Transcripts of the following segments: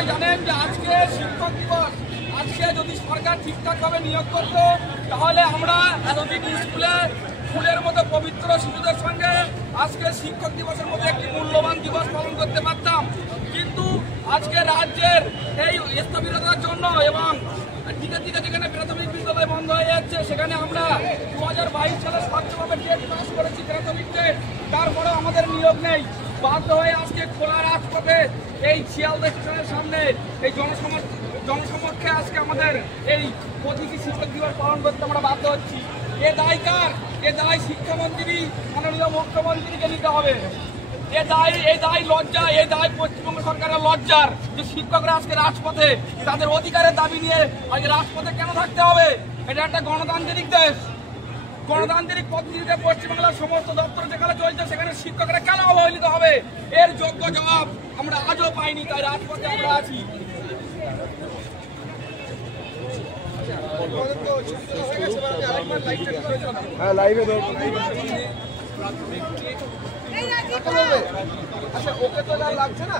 সবাই জানেন যে আজকে শিক্ষক দিবস। আজকে যদি সরকার ঠিকঠাকভাবে নিয়োগ করত তাহলে আমরা এতদিন স্কুলে ফুলের মতো পবিত্র শিশুদের সঙ্গে আজকে শিক্ষক দিবসের মতো একটি মূল্যবান দিবস পালন করতে পারতাম। কিন্তু আজকে রাজ্যের এই স্থবিরতার জন্য এবং দিকে দিকে যেখানে প্রাথমিক বিদ্যালয় বন্ধ হয়ে যাচ্ছে, সেখানে আমরা 2022 সালে স্বচ্ছভাবে টেট পাস করেছি প্রাথমিক টেট, তারপরেও আমাদের নিয়োগ নেই। বাধ্য হয়ে আজকে খোলা রাজপথে এই শিয়ালদা স্টেশনের সামনে এই জনসমক্ষে আজকে আমাদের এই প্রতীকী শিক্ষক দিবস পালন করতে আমরা বাধ্য হচ্ছি। এ দায় কার? এ দায় শিক্ষামন্ত্রী মাননীয় মুখ্যমন্ত্রীকে নিতে হবে। এই দায় লজ্জা, এই দায় পশ্চিমবঙ্গ সরকারের লজ্জার যে শিক্ষকরা আজকে রাজপথে তাদের অধিকারের দাবি নিয়ে আজকে রাজপথে কেন থাকতে হবে? এটা একটা গণতান্ত্রিক দেশ। গণতান্ত্রিক পদ্ধতিতে পশ্চিমবাংলার সমস্ত দপ্তর যেখানে চলছে সেখানে শিক্ষকরা কেন অবহেলিত হবে? এর যোগ্য জবাব আমরা আজও পাইনি, তাই রাজপথে আমরা আছি। আচ্ছা, ওকে তো লাগছে না।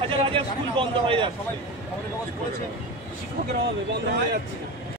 হাজার হাজার স্কুল বন্ধ হয়ে যায়, সবাই খবরে কাগজ পড়েছে, শিক্ষকের অভাবে বন্ধ হয়ে যাচ্ছে।